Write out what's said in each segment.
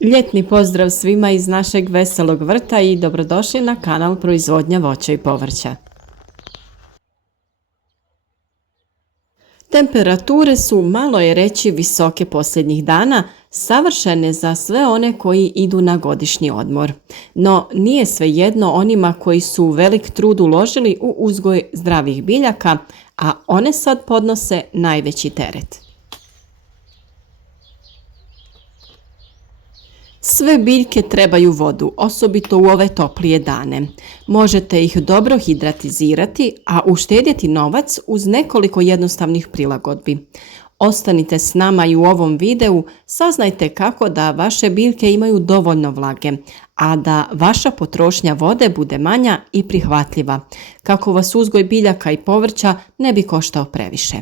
Ljetni pozdrav svima iz našeg veselog vrta i dobrodošli na kanal Proizvodnja voća i povrća. Temperature su, malo je reći, visoke posljednjih dana, savršene za sve one koji idu na godišnji odmor. No, nije svejedno onima koji su velik trud uložili u uzgoj zdravih biljaka, a one sad podnose najveći teret. Sve biljke trebaju vodu, osobito u ove toplije dane. Možete ih dobro hidratizirati, a uštedjeti novac uz nekoliko jednostavnih prilagodbi. Ostanite s nama i u ovom videu saznajte kako da vaše biljke imaju dovoljno vlage, a da vaša potrošnja vode bude manja i prihvatljiva, kako vas uzgoj biljaka i povrća ne bi koštao previše.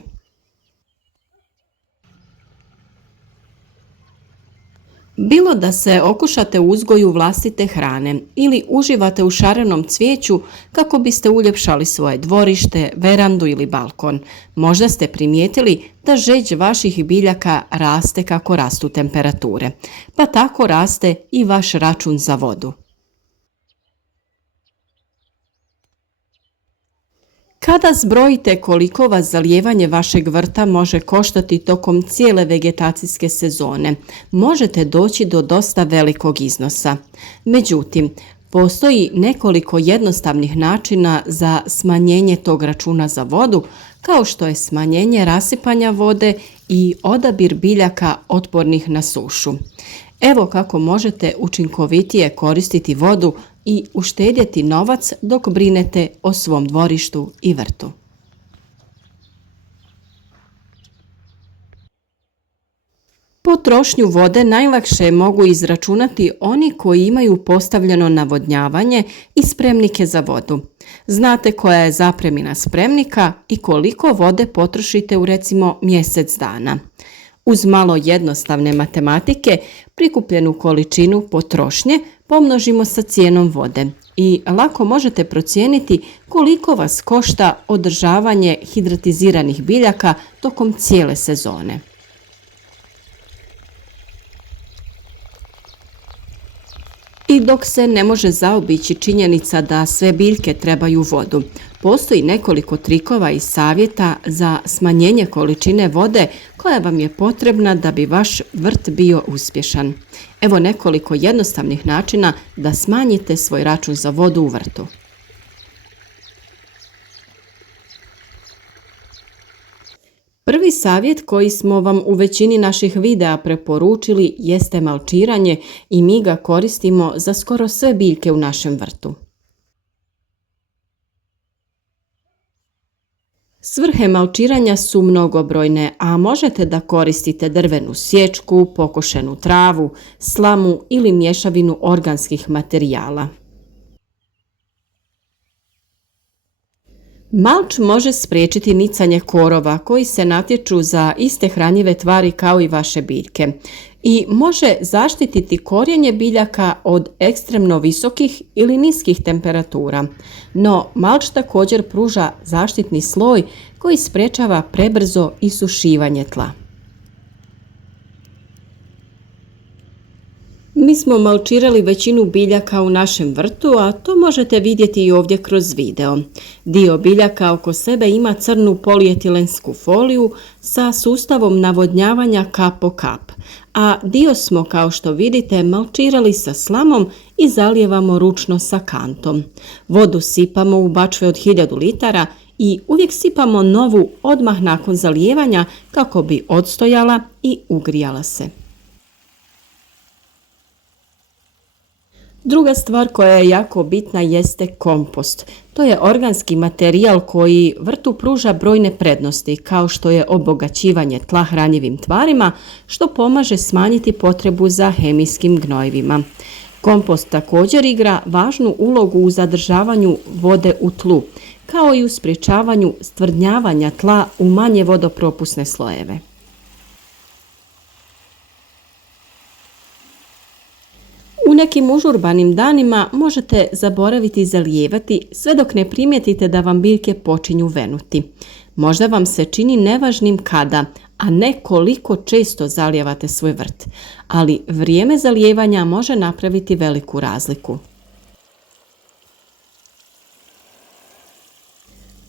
Bilo da se okušate u uzgoju vlastite hrane ili uživate u šarenom cvijeću kako biste uljepšali svoje dvorište, verandu ili balkon, možda ste primijetili da žeđ vaših biljaka raste kako rastu temperature, pa tako raste i vaš račun za vodu. Kada zbrojite koliko vas zalijevanje vašeg vrta može koštati tokom cijele vegetacijske sezone, možete doći do dosta velikog iznosa. Međutim, postoji nekoliko jednostavnih načina za smanjenje tog računa za vodu, kao što je smanjenje rasipanja vode i odabir biljaka otpornih na sušu. Evo kako možete učinkovitije koristiti vodu i uštedjeti novac dok brinete o svom dvorištu i vrtu. Potrošnju vode najlakše mogu izračunati oni koji imaju postavljeno navodnjavanje i spremnike za vodu. Znate koja je zapremina spremnika i koliko vode potrošite u recimo mjesec dana. Uz malo jednostavne matematike, prikupljenu količinu potrošnje pomnožimo sa cijenom vode i lako možete procijeniti koliko vas košta održavanje hidratiziranih biljaka tokom cijele sezone. I dok se ne može zaobići činjenica da sve biljke trebaju vodu, postoji nekoliko trikova i savjeta za smanjenje količine vode koja vam je potrebna da bi vaš vrt bio uspješan. Evo nekoliko jednostavnih načina da smanjite svoj račun za vodu u vrtu. Prvi savjet koji smo vam u većini naših videa preporučili jeste malčiranje i mi ga koristimo za skoro sve biljke u našem vrtu. Svrhe malčiranja su mnogobrojne, a možete da koristite drvenu sječku, pokošenu travu, slamu ili mješavinu organskih materijala. Malč može spriječiti nicanje korova koji se natječu za iste hranjive tvari kao i vaše biljke i može zaštititi korijenje biljaka od ekstremno visokih ili niskih temperatura. No, malč također pruža zaštitni sloj koji sprečava prebrzo isušivanje tla. Mi smo malčirali većinu biljaka u našem vrtu, a to možete vidjeti i ovdje kroz video. Dio biljaka oko sebe ima crnu polijetilensku foliju sa sustavom navodnjavanja kap po kap, a dio smo, kao što vidite, malčirali sa slamom i zalijevamo ručno sa kantom. Vodu sipamo u bačve od 1000 litara i uvijek sipamo novu odmah nakon zalijevanja kako bi odstojala i ugrijala se. Druga stvar koja je jako bitna jeste kompost. To je organski materijal koji vrtu pruža brojne prednosti, kao što je obogaćivanje tla hranjivim tvarima, što pomaže smanjiti potrebu za hemijskim gnojivima. Kompost također igra važnu ulogu u zadržavanju vode u tlu, kao i u sprječavanju stvrdnjavanja tla u manje vodopropusne slojeve. U nekim užurbanim danima možete zaboraviti zalijevati sve dok ne primijetite da vam biljke počinju venuti. Možda vam se čini nevažnim kada, a ne koliko često zalijevate svoj vrt, ali vrijeme zalijevanja može napraviti veliku razliku.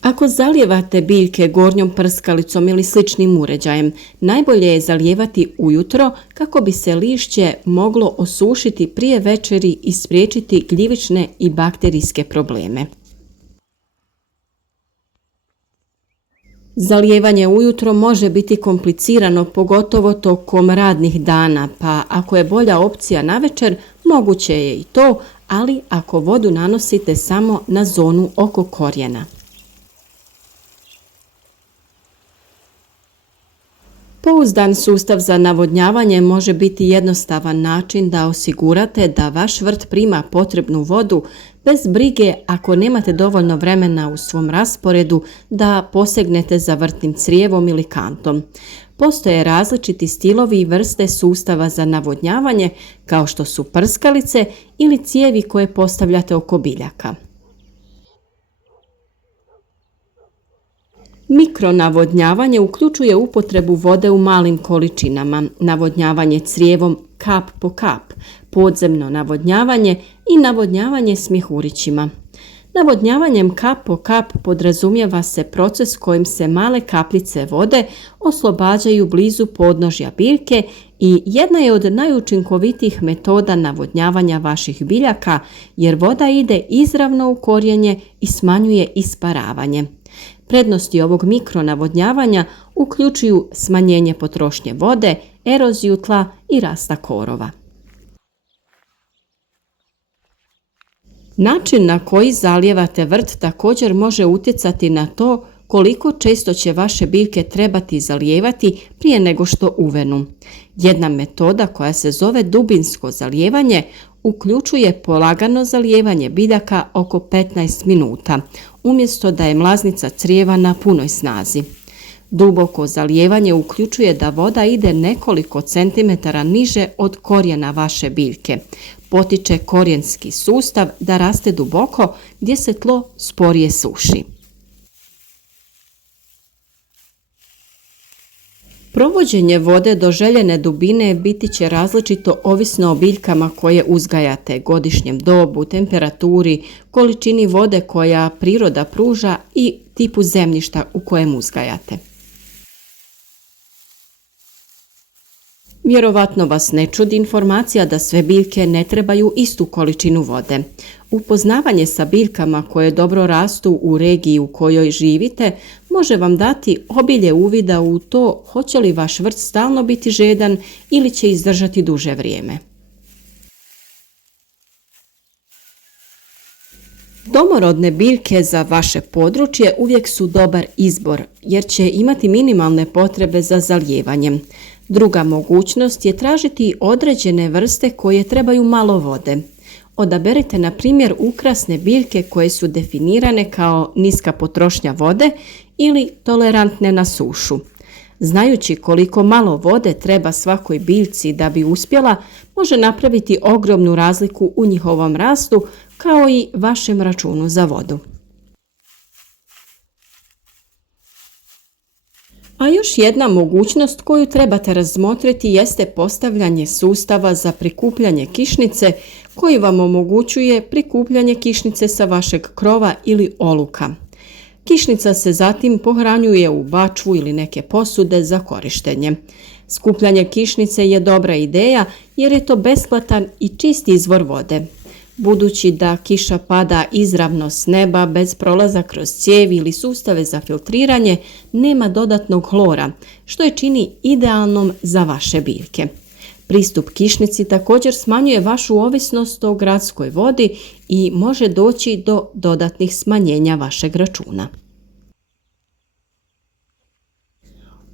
Ako zalijevate biljke gornjom prskalicom ili sličnim uređajem, najbolje je zalijevati ujutro kako bi se lišće moglo osušiti prije večeri i spriječiti gljivične i bakterijske probleme. Zalijevanje ujutro može biti komplicirano, pogotovo tokom radnih dana, pa ako je bolja opcija navečer, moguće je i to, ali ako vodu nanosite samo na zonu oko korijena. Pouzdan sustav za navodnjavanje može biti jednostavan način da osigurate da vaš vrt prima potrebnu vodu bez brige ako nemate dovoljno vremena u svom rasporedu da posegnete za vrtnim crijevom ili kantom. Postoje različiti stilovi i vrste sustava za navodnjavanje kao što su prskalice ili cijevi koje postavljate oko biljaka. Mikronavodnjavanje uključuje upotrebu vode u malim količinama, navodnjavanje crijevom kap po kap, podzemno navodnjavanje i navodnjavanje s mjehurićima. Navodnjavanjem kap po kap podrazumijeva se proces kojim se male kapljice vode oslobađaju blizu podnožja biljke i jedna je od najučinkovitijih metoda navodnjavanja vaših biljaka jer voda ide izravno u korijenje i smanjuje isparavanje. Prednosti ovog mikronavodnjavanja uključuju smanjenje potrošnje vode, eroziju tla i rasta korova. Način na koji zalijevate vrt također može utjecati na to koliko često će vaše biljke trebati zalijevati prije nego što uvenu. Jedna metoda koja se zove dubinsko zalijevanje uključuje polagano zalijevanje biljaka oko 15 minuta, umjesto da je mlaznica crijeva na punoj snazi. Duboko zalijevanje uključuje da voda ide nekoliko centimetara niže od korijena vaše biljke. Potiče korijenski sustav da raste duboko gdje se tlo sporije suši. Provođenje vode do željene dubine biti će različito ovisno o biljkama koje uzgajate, godišnjem dobu, temperaturi, količini vode koja priroda pruža i tipu zemljišta u kojem uzgajate. Vjerovatno vas ne čudi informacija da sve biljke ne trebaju istu količinu vode. Upoznavanje sa biljkama koje dobro rastu u regiji u kojoj živite može vam dati obilje uvida u to hoće li vaš vrt stalno biti žedan ili će izdržati duže vrijeme. Domorodne biljke za vaše područje uvijek su dobar izbor jer će imati minimalne potrebe za zalijevanjem. Druga mogućnost je tražiti određene vrste koje trebaju malo vode. Odaberite na primjer ukrasne biljke koje su definirane kao niska potrošnja vode ili tolerantne na sušu. Znajući koliko malo vode treba svakoj biljci da bi uspjela, može napraviti ogromnu razliku u njihovom rastu kao i vašem računu za vodu. A još jedna mogućnost koju trebate razmotriti jeste postavljanje sustava za prikupljanje kišnice koji vam omogućuje prikupljanje kišnice sa vašeg krova ili oluka. Kišnica se zatim pohranjuje u bačvu ili neke posude za korištenje. Skupljanje kišnice je dobra ideja jer je to besplatan i čist izvor vode. Budući da kiša pada izravno s neba bez prolaza kroz cijevi ili sustave za filtriranje, nema dodatnog hlora, što je čini idealnom za vaše biljke. Pristup kišnici također smanjuje vašu ovisnost o gradskoj vodi i može doći do dodatnih smanjenja vašeg računa.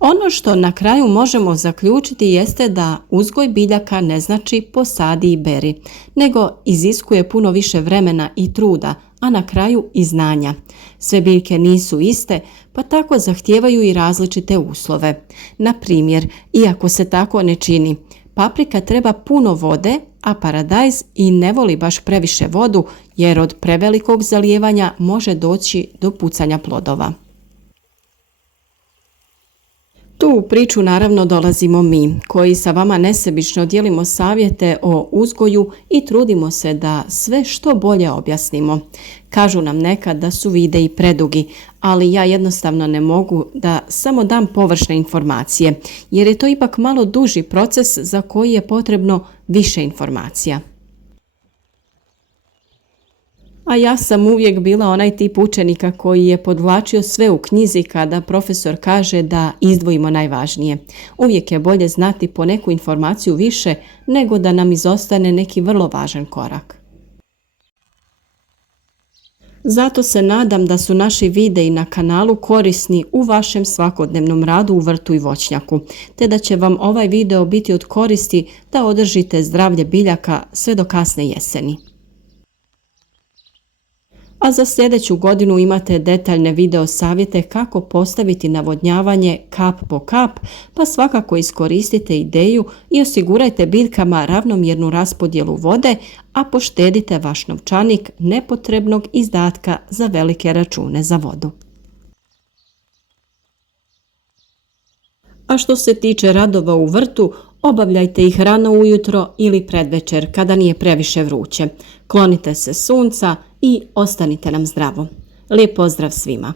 Ono što na kraju možemo zaključiti jeste da uzgoj biljaka ne znači posadi i beri, nego iziskuje puno više vremena i truda, a na kraju i znanja. Sve biljke nisu iste, pa tako zahtijevaju i različite uslove. Na primjer, iako se tako ne čini, paprika treba puno vode, a paradajz i ne voli baš previše vodu jer od prevelikog zalijevanja može doći do pucanja plodova. Tu u priču naravno dolazimo mi, koji sa vama nesebično dijelimo savjete o uzgoju i trudimo se da sve što bolje objasnimo. Kažu nam nekad da su videi predugi, ali ja jednostavno ne mogu da samo dam površne informacije, jer je to ipak malo duži proces za koji je potrebno više informacija. A ja sam uvijek bila onaj tip učenika koji je podvlačio sve u knjizi kada profesor kaže da izdvojimo najvažnije. Uvijek je bolje znati po neku informaciju više nego da nam izostane neki vrlo važan korak. Zato se nadam da su naši videi na kanalu korisni u vašem svakodnevnom radu u vrtu i voćnjaku, te da će vam ovaj video biti od koristi da održite zdravlje biljaka sve do kasne jeseni. A za sljedeću godinu imate detaljne video savjete kako postaviti navodnjavanje kap po kap, pa svakako iskoristite ideju i osigurajte biljkama ravnomjernu raspodjelu vode, a poštedite vaš novčanik nepotrebnog izdatka za velike račune za vodu. A što se tiče radova u vrtu, obavljajte ih rano ujutro ili predvečer kada nije previše vruće. Klonite se sunca i ostanite nam zdravo. Lijep pozdrav svima!